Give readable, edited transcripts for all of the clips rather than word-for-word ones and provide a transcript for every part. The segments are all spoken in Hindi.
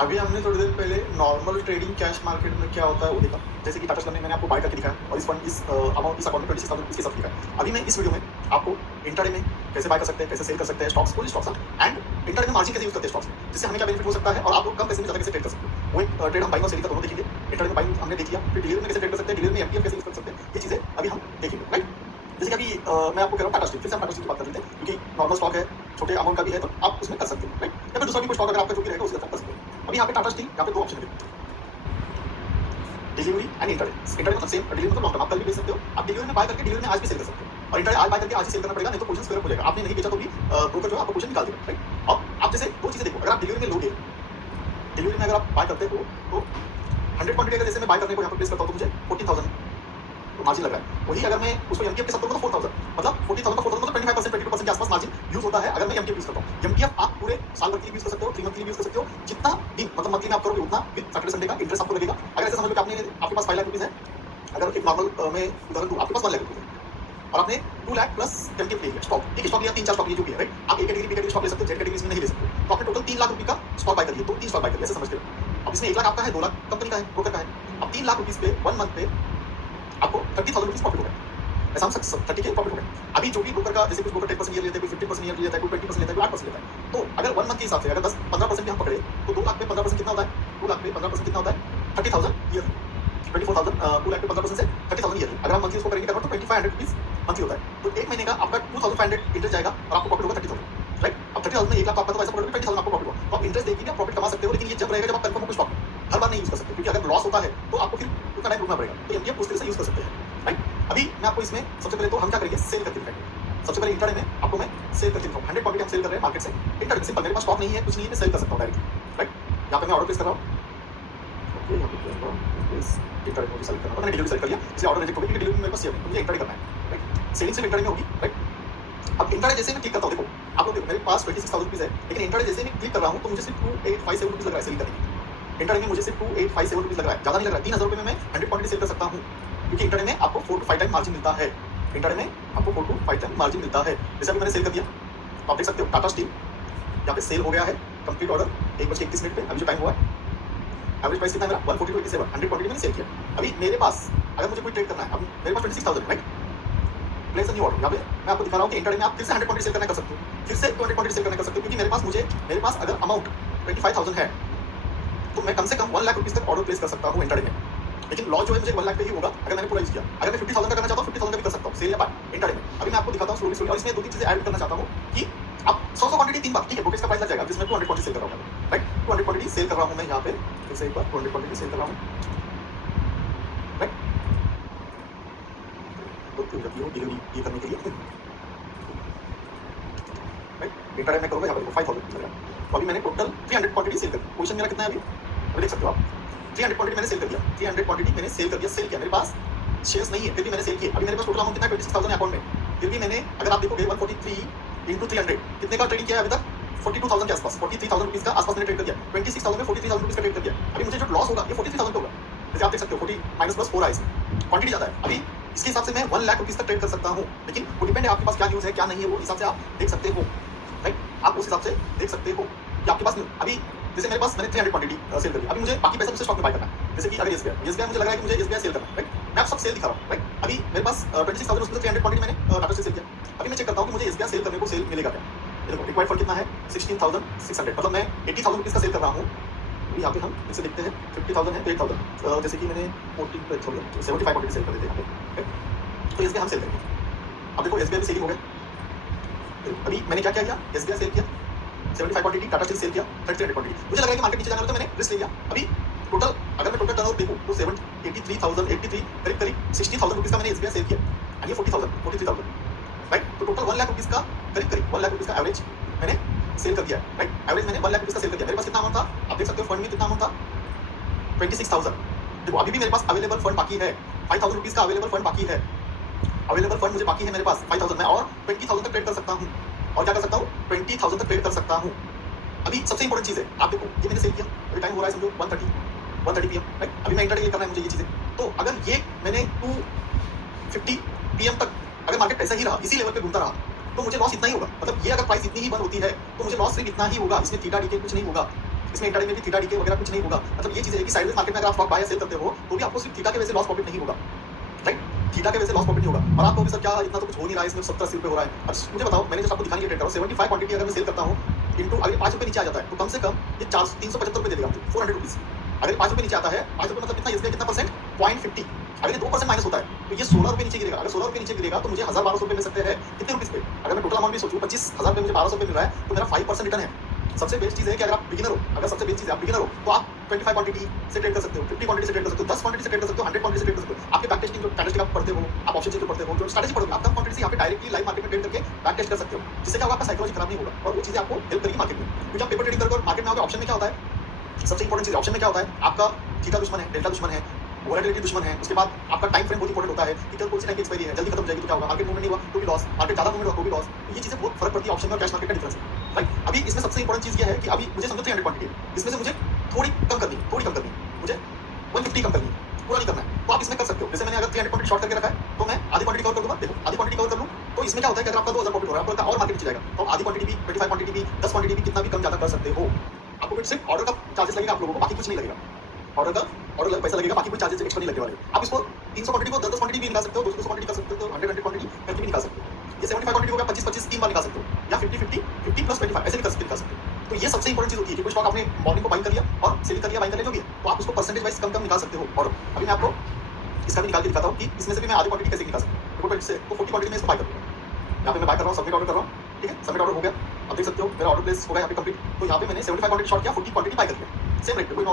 अभी हमने थोड़ी देर पहले नॉर्मल ट्रेडिंग कैश मार्केट में क्या होता है वो देखा, जैसे कि टाटा स्टील में मैंने आपको बाय करके दिखाया और इस फंड इस अमाउंट इस अकाउंट में 26,000 रुपीज़ के साथ दिखाया। अभी मैं इस वीडियो में आपको इंट्राडे में कैसे बाय कर सकते हैं, कैसे सेल कर सकते हैं स्टॉक्स, कोई स्टॉक्स एंड इंट्राडे में मार्जिन कैसे यूज करते हैं स्टॉक्स में, जिससे हमें क्या बेनिफिट हो सकता है और आप लोग कम पैसे में ज़्यादा कैसे ट्रेड कर सकते हो। वो एक ट्रेड हम बाइंग और सेलिंग का दोनों देखेंगे। इंट्राडे में बाइंग हमने देख लिया, फिर डिलीवरी में कैसे ट्रेड कर सकते हैं, डिलीवरी में एमटीएफ कैसे यूज कर सकते हैं, ये चीज़ें अभी हम देखेंगे, राइट। जैसे कि अभी मैं आपको कह रहा हूँ टाटा स्टील, फिर से हम टाटा स्टील की बात कर लेते हैं क्योंकि नॉर्मल स्टॉक है, छोटे अमाउंट का भी है, तो आप उसमें कर सकते हो, राइट। या फिर दूसरा भी कोई स्टॉक अगर आपका जो भी रहेगा उसके साथ कर सकते हो। अभी यहाँ पे टाटा स्टील, यहाँ पे दो ऑप्शन है, डिलीवरी एंड इंट्राडे। इंट्राडे मतलब सेम, डिलीवरी मतलब लॉन्ग टर्म, आप कल भी बेच सकते हो, आप डिलीवरी में बाय करके डिलीवरी में आज भी सेल कर सकते हो, और इंट्राडे आज बाय करके आज ही सेल करना पड़ेगा, नहीं तो पोजीशन स्क्वायर हो जाएगा। आपने नहीं बेचा तो भी ब्रोकर जो है आपको पोजीशन निकाल देगा, राइट। अब आप जैसे दो चीजें देखो, अगर आप डिलीवरी में लोगे, डिलीवरी में अगर आप बाय करते हो तो 100 क्वांटिटी अगर जैसे मैं बाय करने को यहाँ पर प्लेस करता हूँ तो मुझे 14,000 मार्जिन लग रहा है। वही अगर मैं उसको एमटीएफ के साथ करूँगा तो 4,000, मतलब 40,000 का 4,000 मतलब 25% 22% के आसपास मार्जिन यूज होता है अगर मैं एमटीएफ यूज करता हूँ। एमटीएफ आप पूरे साल भर के लिए यूज कर सकते हो, 3 मंथ के लिए यूज कर सकते हो, जितना दिन मतलब मंथली में आप करोगे उतना विद सैटरडे संडे का इंटरेस्ट आपको लगेगा। अगर ऐसे समझ लो कि आपने आपके पास 5 लाख रुपीज है, अगर एक नॉर्मल में उदाहरण दूं, आपके पास 1 लाख रुपीज है और आपने 2 लाख प्लस एमटीएफ ले लिया, स्टॉक एक स्टॉक लिया, 3-4 स्टॉक लिए जो भी है, राइट। आप A category B category stock ले सकते हो, जेड कैटेगरी में नहीं ले सकते, तो आपने टोटल 3 लाख रुपए का स्टॉक बाय कर लिया, तो 3 स्टॉक बाय कर लिया, ऐसे समझते हो। अब इसमें 1 लाख आपका है, 2 लाख कंपनी का है, ब्रोकर का है। अब 3 लाख रुपीज पे 1 मंथ पे आपको 30,000 रुपीज प्रॉफिट होगा, ऐसा हम 30 के प्रॉफिट हो गए। अभी जो भी ब्रोकर का, जैसे कुछ ब्रोकर 10% ईयर लेते हैं, कोई 15% ईयर लेता है, कोई 20% लेता है, कोई 8% लेता है, तो अगर 1 मंथ के हिसाब से अगर 10-15% भी हम पकड़े तो 2 लाख पे 15% कितना होता है, 2 लाख पे 15% कितना होता है, 30,000 ईयर, 24,000 2 लाख पे 15% से 30,000 ईयर। अगर हम मंथली उसको करेंगे कन्वर्ट तो 2500 रुपीज मंथली होता है, तो एक महीने का आपका 2500 इंटरेस्ट जाएगा और आपको प्रॉफिट होगा 30,000, राइट। अब 30,000 में 1 लाख आपका तो ऐसा पकड़ोगे 20,000 आपको प्रॉफिट होगा, तो आप इंटरेस्ट देके भी आप प्रॉफिट कमा सकते हो, लेकिन ये जब रहेगा जब आप कंफर्म हो स्टॉक, हर बार नहीं यूज कर सकते, क्योंकि अगर लॉस होता है तो आपको फिर उतना टाइम रुकना पड़ेगा, तो एमटीएफ उस तरह से यूज कर सकते हैं, राइट। अभी मैं आपको इसमें सबसे पहले तो हम क्या करेंगे, सेल करके दिखाएंगे। सबसे पहले इंट्राडे में आपको मैं सेल करके दिखाऊँ, 100 क्वांटिटी हम सेल कर रहे हैं मार्केट से इंट्राडे में, सिंपल, मेरे पास स्टॉक नहीं है, कुछ नहीं है, मैं सेल कर सकता हूँ डायरेक्ट, राइट। यहाँ पे मैं ऑर्डर प्लेस कर रहा हूँ, ओके, यहाँ पे इंट्राडे में सेल करना, मैंने डिलीवरी सेल कर लिया, इसलिए ऑर्डर रिजेक्ट हो गया क्योंकि डिलीवरी मेरे पास सेव है, मुझे इंट्राडे करना है, राइट। सेलिंग सिर्फ इंट्राडे में होगी, राइट। अब इंट्राडे जैसे मैं क्लिक करता हूँ, देखो आप लोग देखो मेरे पास 26,000 रुपीज है, लेकिन इंट्राडे जैसे मैं क्लिक कर रहा हूँ तो मुझे सिर्फ 2857 रुपीज लग रहा है सेलिंग करने की। इंट्राडे में मुझे सिर्फ 2857 रुपीज लग रहा है, ज्यादा नहीं लग रहा है। 3,000 रुपये में मैं 100 क्वांटिटी सेल कर सकता हूँ, क्योंकि इंट्राडे में आपको 4 to 5 टाइम मार्जिन मिलता है। इंट्राडे में आपको 4 to 5 टाइम मार्जिन मिलता है। जैसे अभी मैंने सेल कर दिया, तो आप देख सकते हो टाटा स्टील यहाँ पे सेल हो गया है, कंप्लीट ऑर्डर 1:31 पे, अभी जो टाइम हुआ है, एवरेज प्राइस कितना है मेरा 142.87, 100 क्वांटिटी मैंने सेल किया। अभी मेरे पास अगर मुझे कोई ट्रेड करना है, अब मेरे पास 26,000 है, राइट। प्लेस न्यू ऑर्डर, यहाँ पे मैं आपको दिखा रहा हूँ कि इंट्राडे में आप फिर से 100 क्वांटिटी सेल करना कर सकते हो, फिर से 20 क्वांटिटी सेल करना कर सकते हो, क्योंकि मेरे पास अगर अमाउंट 25,000 है तो मैं कम से कम 1 लाख रुपीज तक ऑर्डर प्लेस कर सकता हूँ इंट्राडे में। लेकिन लॉस जो है मुझे 1 लाख पे ही होगा अगर मैंने पूरा यूज किया। अगर मैं 50,000 का करना चाहता हूँ 50,000 का भी कर सकता हूँ सेल या बाय इंट्राडे में। अभी मैं आपको दिखाता हूँ स्लोली स्लोली, और इसमें 2-3 चीजें ऐड करना चाहता हूँ कि आप 100 क्वांटिटी 3 बार, ठीक है, ब्रोकरेज का प्राइस लग जाएगा, जिसमें 200 क्वांटिटी सेल कर रहा हूँ, राइट। 200 क्वांटिटी सेल कर रहा हूँ मैं यहाँ पे, फिर से एक बार 200 क्वांटिटी सेल कर रहा हूँ, राइट। डिलीवरी ये करने के लिए, राइट। इंट्राडे में करूँगा, यहाँ पर 5,000 लग रहा है, तो अभी मैंने टोटल 300 क्वांटिटी सेल कर दी। पोजीशन मेरा कितना है अभी देख सकते हो आप, 300 क्वांटिटी मैंने सेल कर दिया, 300 क्वांटिटी मैंने सेल कर दिया, सेल किया। मेरे पास शेयर्स नहीं है, फिर भी मैंने सेल किया। अभी मेरे पास टोटल अमाउंट कितना है 26,000 अकाउंट में, फिर भी मैंने, अगर आप देखोगे 143 इंटू 300 कितने का ट्रेडिंग किया है अभी तक, 42,000 के आसपास, 43,000 रुपीज का आसपास मैंने ट्रेड कर दिया। 26,000 में 43,000 रुपीज का ट्रेड कर दिया। अभी मुझे जो लॉस होगा ये 43,000 पे होगा, जैसे आप देख सकते हो 40 माइनस प्लस 4 है, इसमें क्वांटिटी ज्यादा है। अभी इसके हिसाब से मैं 1 लाख रुपीज तक ट्रेड कर सकता हूँ, लेकिन वो डिपेंड है आपके पास क्या न्यूज है क्या नहीं है, वो हिसाब से आप देख सकते हो, राइट। आप उस हिसाब से देख सकते हो कि आपके पास अभी, जैसे मेरे पास मैंने 300 क्वांटिटी सेल कर दी, अभी मुझे बाकी पैसा मुझे स्टॉक में बाय करना है। जैसे कि अगर एसबीआई मुझे लग रहा है कि मुझे एसबीआई सेल करना है, राइट। मैं आप सब सेल दिखा रहा हूँ, राइट। अभी मेरे पास 26,000 उसमें 300 क्वांटिटी मैंने टाटा से सेल किया। अभी मैं चेक करता हूँ कि मुझे एसबीआई सेल करने को सेल मिलेगा क्या। ये देखो रिक्वायर्ड फंड कितना है 16,600, मतलब मैं 80,000 रुपीज का सेल कर रहा हूँ। अभी यहाँ पे हम इसे देखते हैं, 50,000 है तो 8,000, जैसे कि मैंने 75 क्वांटिटी सेल कर देते हैं यहाँ पे, तो एसबीआई हम सेल करेंगे। अब देखो एसबीआई भी सेलिंग हो गया। अभी मैंने क्या किया, एसबीआई सेल किया 75 क्वांटिटी, टाटा स्टील सेल किया 33 क्वांटिटी। मुझे लग रहा है कि मार्केट नीचे जाने वाला, तो मैंने रिस्क ले लिया। अभी टोटल अगर मैं टोटल टर्नओवर देखूं तो 83 करीब 60,000 रुपीज का मैंने एसबीआई सेल किया, एंड ये 43,000, राइट। तो टोटल 1 लाख रुपीज का करीब 1 लाख रुपीज का एवरेज मैंने सेल कर दिया, राइट। एवरेज मैंने 1 लाख रुपीज का सेल कर दिया। मेरे पास कितना अमाउंट था आप देख सकते हो, फंड में कितना अमाउंट था 26,000। देखो अभी भी मेरे पास अवेलेबल फंड बाकी है, 5,000 रुपीज का अवेलेबल फंड बाकी है, अवेलेबल फंड मुझे बाकी है मेरे पास 5,000 में, और 20,000 तक ट्रेड कर सकता हूँ। और क्या कर सकता हूँ, 20,000 तक ट्रेड कर सकता हूँ। अभी सबसे इंपॉर्टेंट चीज है, आप देखो ये मैंने सेल किया, अभी टाइम हो रहा है समझो 1:30 PM, राइट। अभी मैं इंट्राडे करना है मुझे ये चीजें, तो अगर ये मैंने 2:50 PM तक अगर मार्केट ऐसा ही रहा, इसी लेवल पे घूमता रहा, तो मुझे लॉस इतना ही होगा। मतलब ये अगर प्राइस इतनी ही बंद होती है तो मुझे लॉस सिर्फ इतना ही होगा, इसमें थीटा डीके कुछ नहीं होगा। इसमें इंट्राडे में भी थीटा डीके वगैरह कुछ नहीं होगा। मतलब ये चीज़ है कि साइडवेज मार्केट में अगर आप स्टॉक बाय या सेल करते हो तो भी आपको सिर्फ थीटा के वजह से लॉस प्रॉफिट नहीं होगा, राइट? थीटा के वजह से लॉस प्रॉफिट नहीं होगा। और आपको सर क्या इतना तो कुछ हो नहीं रहा है, इसमें 70-80 रुपए हो रहा है। अब मुझे बताओ, मैंने जस्ट आपको दिखाने के लिए ट्रेड कर रहा हूँ, 75 क्वांटिटी अगर मैं सेल करता हूँ इनटू अगर 5 रुपए नीचे आ जाता है तो कम से कम ये 375 रुपए दे देगा मुझे, 400 रुपीज। अगर 5 रुपए नीचे आता है, 5 रुपए मतलब कितना, इसमें कितना परसेंट, 0.50। अगर ये 2% माइनस होता है तो ये 16 रुपए नीचे गिरेगा। अगर 16 रुपए नीचे गिरेगा तो मुझे 1000-1200 रुपए मिल सकते हैं कितने रुपीज पे। अगर मैं टोटल अमाउंट भी सोचूं 25,000 रुपए, मुझे 1200 रुपए मिल रहा है तो मेरा 5% रिटर्न है। सबसे बेस्ट चीज़ है कि अगर आप बिगिनर हो, अगर सबसे बेस्ट चीज़ है आप बिगिनर हो तो आप 25 क्वांटिटी से ट्रेड कर सकते हो, 50 क्वांटिटी से ट्रेड कर सकते हो, 10 क्वांटिटी से ट्रेड कर सकते हो, 100 क्वांटिटी से ट्रेड कर सकते हो। आपके बैक टेस्टिंग जो कैंडलस्टिक आप पढ़ते हो, आप ऑप्शन जो पढ़ते हो, जो स्ट्रैटेजी पढ़ोगे, आप कम क्वांटिटी से यहाँ पे डायरेक्टली लाइव मार्केट में ट्रेड करके बैक टेस्ट कर सकते हो, जिससे क्या होगा, आपका साइकोलॉजी खराब नहीं होगा और वो चीज़ें आपको हेल्प करेगी मार्केट में। क्योंकि आप पेपर ट्रेडिंग करके और मार्केट में आओगे, ऑप्शन में क्या होता है, सबसे इंपॉर्टेंट चीज़ ऑप्शन में क्या होता है, आपका थीटा दुश्मन है, डेल्टा दुश्मन है, वोलेटिलिटी दुश्मन है। उसके बाद आपका टाइम फ्रेम बहुत इंपॉर्टेंट होता है कि कल कौन सी टाइम की एक्सपायरी है, जल्दी खत्म हो जाएगी तो क्या होगा, मार्केट मूवमेंट नहीं हुआ तो भी लॉस, मार्केट ज़्यादा मूवमेंट हुआ तो भी लॉस। ये चीज़ें बहुत फर्क पड़ती है ऑप्शन में और कैश मार्केट का डिफरेंस है, राइट? अभी इसमें सबसे इंपॉर्टेंट चीज़ ये है कि अभी मुझे समझो 300 क्वांटिटी है, इसमें से मुझे थोड़ी कम करनी है, मुझे 150 कम करनी है, पूरा नहीं करना है। तो आप इसमें कर सकते हो। जैसे मैंने अगर 300 क्वांटिटी शॉर्ट करके रखा है तो मैं आधी क्वांटिटी कवर कर दूंगा। देखो आधी क्वांटिटी कवर कर लूँ तो इसमें क्या होता है कि अगर आपका 2000 प्रॉफिट हो रहा है, आपको और मार्केट नीचे जाएगा तो आधी क्वांटिटी भी, 25 क्वांटिटी भी, 10 क्वांटिटी भी कितना भी कम ज़्यादा कर सकते हो। आपको सिर्फ ऑर्डर का चार्जेस लगेगा आप लोगों को, बाकी कुछ नहीं लगेगा। ऑर्डर पैसा लगेगा, बाकी कोई चार्जेस एक्स्ट्रा नहीं लगने वाले। आप इसको 300 क्वांटिटी को 10-10 क्वांटिटी भी निकाल सकते हो, 200 क्वांटिटी कर सकते हो, 100 क्वांटिटी करके भी निकाल सकते हो। ये 75 क्वांटिटी हो गया, 25-25 3 बार निकाल सकते हो, या 50-50, 50 प्लस 25 ऐसे भी निकाल सकते हो। तो ये सबसे इंपॉर्टेंट चीज़ होती है कि कोई स्टॉक आपने मॉर्निंग को बाइंग कर लिया और सेलिंग कर लिया, बाइंग कर लिया जो भी है, तो आप उसको परसेंटेज वाइज कम निकाल सकते हो। और अभी मैं आपको इसका भी निकाल के दिखाता हूँ कि इसमें से भी मैं आधी क्वांटिटी कैसे निकाल सकता हूँ। देखो इससे तो 40 क्वांटिटी में इसको बाय करूँगा, यहाँ पे मैं बाय कर रहा हूँ, सबमिट ऑर्डर कर रहा हूँ, ठीक है, सबमिट ऑर्डर हो गया। अब देख सकते हो मेरा ऑर्डर प्लेस हो गया यहाँ पे कंप्लीट। तो यहाँ पे मैंने 75 क्वांटिटी शॉर्ट किया, 40 क्वांटिटी बाय कर लिया, सेम रेट पे, कोई no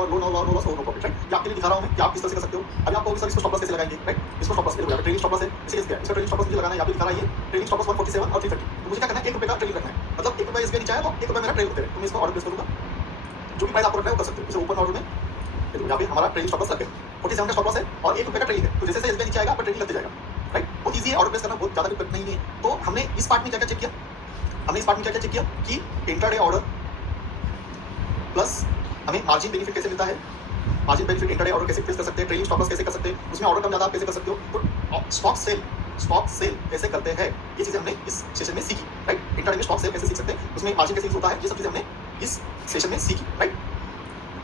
loss no profit, right? ये आपके लिए दिखा रहा हूँ मैं कि आप किस तरह से कर सकते हो। अभी आपको सर इसको स्टॉप लॉस कैसे लगाएंगे, राइट? इसको स्टॉप लॉस के लिए ट्रेडिंग स्टॉप लॉस है, इसे क्या इसका ट्रेडिंग स्टॉप लॉस मुझे लगाना है, यहाँ पे दिखा रहा है ये ट्रेडिंग स्टॉप लॉस 147 और 330। तो मुझे क्या करना है, 1 रुपए का ट्रेडिंग रखना है, मतलब 1 रुपए इसके नीचे आया तो 1 रुपए मेरा ट्रेड होते रहे। तो मैं इसको ऑर्डर प्लेस करूँगा, जो भी प्राइस आपको रखना है वो कर सकते हो। इसे ओपन ऑर्डर में यहाँ पे हमारा ट्रेडिंग स्टॉप लॉस लग गया, 47 का स्टॉप लॉस है और 1 रुपए का ट्रेडिंग है। तो जैसे जैसे इसके नीचे आएगा आपका ट्रेडिंग लगते जाएगा, राइट? बहुत ईजी है, ऑर्डर प्लेस करना बहुत ज़्यादा दिक्कत नहीं है। तो हमने इस पार्ट में क्या क्या चेक किया, कि इंट्राडे ऑर्डर प्लस हमें मार्जिन बेनिफिट कैसे मिलता है, मार्जिन बेनिफिट इंट्राडे ऑर्डर कैसे प्लेस कर सकते हैं, ट्रेडिंग स्टॉप लॉस कैसे कर सकते हैं, उसमें ऑर्डर कम ज़्यादा आप कैसे कर सकते हो, तो स्टॉक सेल कैसे करते हैं, ये चीज़ें हमने इस सेशन में सीखी, राइट? इंट्राडे में स्टॉक सेल कैसे सीख सकते हैं, उसमें मार्जिन कैसे यूज होता है, ये सब चीज़ें हमने इस सेशन में सीखी, राइट?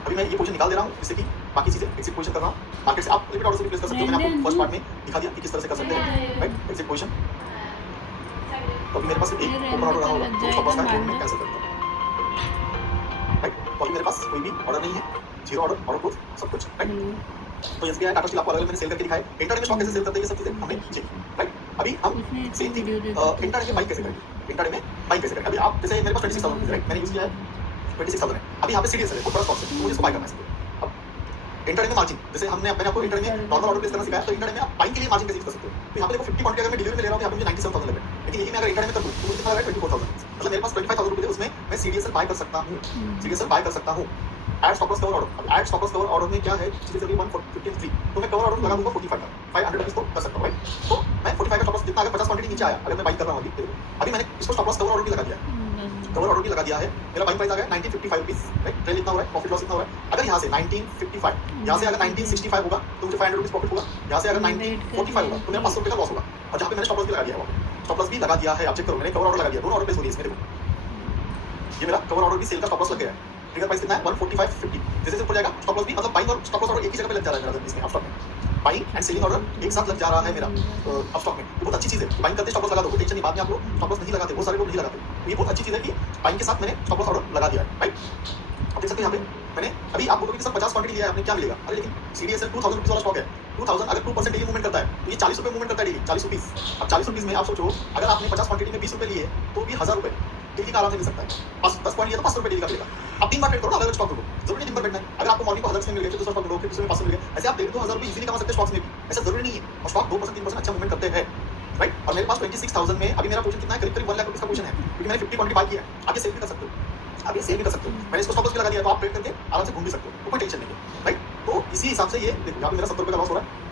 अभी मैं ये पोजीशन निकाल दे रहा हूँ जिससे कि बाकी चीज़ें एग्जिट पोजीशन कर रहा हूँ। मार्केट से आप लिमिट ऑर्डर से भी प्लेस कर सकते हो। मैंने आपको फर्स्ट पार्ट में दिखा दिया कि किस तरह से कर सकते हैं, राइट? Exit position. तो अभी मेरे पास एक ओपन ऑर्डर रहा होगा तो स्टॉप लॉस का मैं कैंसिल करता हूँ, राइट? तो अभी मेरे पास कोई भी ऑर्डर नहीं है, जीरो ऑर्डर, ऑर्डर क्लोज, सब कुछ, राइट? तो एसबीआई टाटा स्टील आपको अलग अलग मैंने सेल करके दिखाए, इंट्राडे में स्टॉक कैसे सेल करते हैं, ये सब चीज़ें हमने सीखी, राइट? अभी हम सेम थिंग इंट्राडे में बाइंग कैसे करेंगे, इंट्राडे में बाइंग कैसे करेंगे। अभी आप जैसे मेरे पास 26,000 रुपीज़, राइट? मैंने यूज़ किया है 26,000 है। अभी यहाँ पे सीडीएस है, बहुत बड़ा स्टॉक है, तो मुझे इसको बाय करना है। अब इंट्राडे में मार्जिन, जैसे मैंने आपको इंट्राडे में नॉर्मल ऑर्डर प्लेस करना सिखाया, तो इंट्राडे में आप बाइंग के लिए मार्जिन कैसे यूज कर सकते हो। तो यहाँ पे देखो 50 क्वांटिटी अगर मैं डिलीवरी में ले रहा हूँ, यहाँ पे मुझे 97,000 लग रहा है, लेकिन यही मैं अगर इंट्राडे में कर दूँ तो मुझे कितना लग रहा है 24,000। मतलब मेरे पास 25,000 रुपये है, उसमें मैं सीडीएसएल बाय कर सकता हूँ, सीडीएसएल बाय कर सकता हूँ। Add stop loss cover order, अब add stop loss cover order में क्या है, चीज़ें चलिए 153, तो मैं कवर ऑर्डर लगा दूंगा 45 का, 500 रुपीज़ को कर सकता हूँ, राइट? तो मैं 45 का स्टॉप लॉस जितना अगर 50 क्वांटिटी नीचे आया, अगर मैं बाइंग कर रहा हूँ अभी मैंने इसको स्टॉप लॉस कवर ऑर्डर भी लगा दिया है, कवर ऑर्डर भी लगा दिया है। मेरा बाइंग प्राइस आ गया 1955 रुपीज़, राइट? ट्रेल इतना हो रहा है, प्रॉफिट लॉस इतना हो रहा है। अगर यहाँ से 1955, यहाँ से अगर 1965 होगा तो मुझे 500 रुपीज़ प्रॉफिट होगा, यहाँ से अगर 1945 होगा तो मेरा 500 रुपये का लॉस होगा। और जहाँ पे मैंने स्टॉप लॉस भी लगा दिया है, स्टॉप लॉस भी लगा दिया है, आप चेक करो, मैंने कवर ऑर्डर लगा दिया, दोनों ऑर्डर प्लेस हो रही है इसमें। देखो ये मेरा कवर ऑर्डर भी सेल का स्टॉप लॉस लग गया है, ट्रिगर प्राइस कितना है 145.50। जैसे जैसे ऊपर जाएगा स्टॉप लॉस भी, मतलब बाइंग और स्टॉप लॉस ऑर्डर एक ही जगह पे लग जा रहा है मेरा इसमें अपस्टॉक में, बाइंग एंड सेलिंग ऑर्डर एक साथ लग जा रहा है मेरा अपस्टॉक में। बहुत अच्छी चीज़ है, बाइंग करते स्टॉप लॉस लगा दो, कोई टेंशन नहीं। बाद में आप लोग स्टॉप लॉस नहीं लगाते, बहुत सारे लोग नहीं लगाते, तो ये बहुत अच्छी चीज़ है कि बाइंग के साथ मैंने स्टॉप लॉस ऑर्डर लगा दिया है, राइट? आप देख सकते हैं यहाँ पे मैंने अभी आपको भी सर 50 क्वांटिटी लिया है, आपने क्या मिलेगा, अरे लेकिन सीडीएसएल 2000 रुपीज़ वाला स्टॉक है, 2000 अगर 2% डेली मूवमेंट करता है तो ये 40 रुपये मूवमेंट करता है डेली, 40 रुपीज़। अब 40 रुपीज़ में आप सोचो अगर आपने 50 क्वांटिटी में 20 रुपये लिए तो भी 1000 रुपये डेली का आराम से मिल सकता है। 10 क्वांटिटी है तो 500 रुपये डेली का मिलेगा। आप 3 बार ट्रेड करो ना अलग अलग स्टॉक को, जरूरी दिन भर बैठना है। अगर आपको मॉर्निंग को 1000 में मिल गए तो दूसरा स्टॉक लो, फिर दूसरे में 500 मिल गए, ऐसे आप 1,500-2,000 रुपये इजीली कमा सकते हैं स्टॉक्स में भी, ऐसा जरूरी नहीं है। और स्टॉक 2% 3% अच्छा मूवमेंट करते हैं, राइट? और मेरे पास 26,000 में अभी मेरा पोजीशन कितना है, करीब 1 लाख रुपये का पोजीशन है, क्योंकि मैंने 50 क्वांटिटी बाय किया है। आप ये सेल भी कर सकते हो, आप ये सेल भी कर सकते हो, मैंने इसको स्टॉप लॉस भी लगा दिया, तो आप ट्रेड करके आराम से घूम भी सकते हो, तो कोई टेंशन नहीं है, राइट? तो इसी हिसाब से ये देखो यहाँ पे मेरा 70 रुपये का लॉस हो रहा है,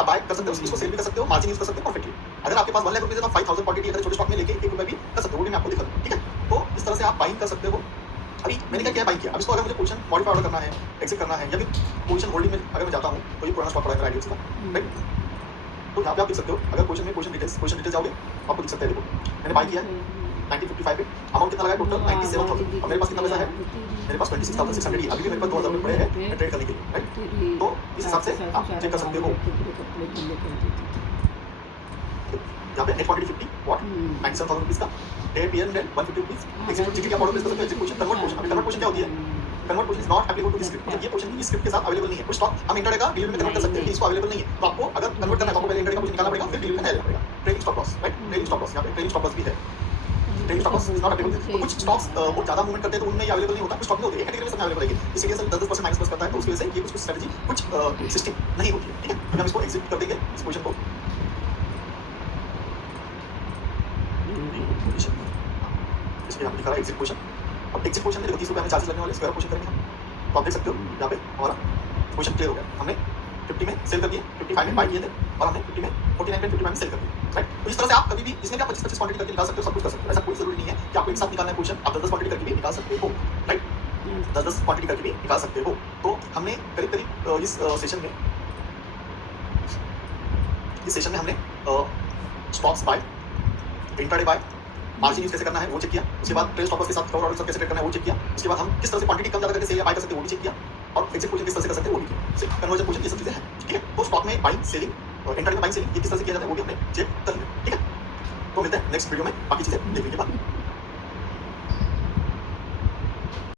आप बाय कर सकते हो, इसको सेल भी कर सकते हो, मार्जिन यूज कर सकते हो परफेक्टली। अगर आपके पास 1 लाख रुपये है तो 5000 क्वांटिटी अगर छोटे स्टॉक में लेके 1 रुपये भी कर सकते हो, वो भी मैं आपको दिखा दूँ, ठीक है? तो इस तरह से आप बाइंग कर सकते हो। अभी मैंने क्या किया, बाइंग किया। अब इसको अगर मुझे पोजीशन मॉडिफाई ऑर्डर करना है, एक्सिट करना है, या फिर पोजीशन होल्डिंग में अगर मैं जाता हूँ तो ये पुराना स्टॉक पड़ा है मेरा आईडीएफसी का, राइट? तो यहाँ पे आप देख सकते हो, अगर पोजीशन में पोजीशन डिटेल्स जाओगे आपको दिख सकता है। देखो मैंने बाय किया है, 1955 पे अमाउंट कितना लगा है टोटल 97,000। अब मेरे पास कितना पैसा है, मेरे पास 26,600 ही अभी भी मेरे पास 2,000 रुपये पड़े हैं ट्रेड करने के लिए, राइट। तो इस हिसाब से आप चेक कर सकते हो। यहाँ पे नेट क्वांटिटी 50 वॉट 97,000 रुपीज का, day PM date 150 rupees, execute जीके क्या मॉडल बेस कर सकते हो, एग्जीक्यूशन कन्वर्ट पोर्शन। अभी कन्वर्ट पोर्शन क्या होती है, convert portion is not applicable to this script, मतलब ये पोर्शन इस स्क्रिप्ट के साथ अवेलेबल नहीं है। कुछ स्टॉक हम इंट्राडे का डिलीवरी में कन्वर्ट कर सकते हैं कि इसको अवेलेबल नहीं है, तो आपको अगर कन्वर्ट करना है तो आपको पहले इंट्राडे का पोर्शन निकालना पड़ेगा, फिर डिलीवरी में लेना पड़ेगा। Trading stop loss, right, trading stop loss, यहाँ पे ट्रेडिंग स्टॉप लॉस भी है। Trading stop loss is not applicable. तो कुछ स्टॉक्स बहुत ज्यादा मूवमेंट करते हैं तो उनमें ये अवेलेबल नहीं होता, कुछ स्टॉक में होते हैं, एक कैटेगरी में सब में अवेलेबल है। इसी वजह से 10% माइनस प्लस करता है, तो उसकी वजह से ये कुछ स्ट्रेटजी कुछ सिस्टम नहीं होती है, ठीक है। अभी हम इसको एग्जिट कर देंगे इस पोर्शन को, इसमें यहाँ पे लिखा है एग्जिट पोर्शन। अब एग्जिट पोर्शन में देखो 30 रुपये हमें चार्जेस लगने वाले, स्क्वायर पोर्शन करेंगे हम, तो आप देख सकते हो यहाँ पे हमारा पोर्शन क्लियर हो गया। हमने 50 में सेल कर दिए, 55 में बाय किए थे और हमने 50 में 49.55 में सेल कर दिए, राइट। तो इस तरह से आप कभी भी इसमें क्या 25-25 क्वांटिटी करके निकाल सकते हो, सब कुछ कर सकते हो। ऐसा कोई जरूरी नहीं है कि आपको एक साथ निकालना है पोर्शन, आप 10-10 क्वांटिटी करके भी निकाल सकते हो, राइट, 10-10 क्वांटिटी करके भी निकाल सकते हो। तो हमने करीब करीब इस सेशन में हमने stocks buy, intraday buy, margin use कैसे करना है वो चेक किया, उसके बाद ट्रेड स्टॉप लॉस के साथ कवर ऑर्डर सब कैसे ट्रेड करना है वो चेक किया, उसके बाद हम किस तरह से क्वांटिटी कम ज्यादा करके सेल या बाय कर सकते हैं वो भी चेक किया, और एग्जिट पोर्शन किस तरह से कर सकते हैं वो भी किया। सिर्फ कन्वर्जन पोर्शन ये सब चीजें हैं, ठीक है। तो स्टॉक में बाइंग सेलिंग और इंट्राडे में बाइंग सेलिंग ये किस तरह से किया जाता है वो भी हमने चेक कर लिया, ठीक है। तो मिलते हैं नेक्स्ट वीडियो में बाकी चीजें देखने के बाद।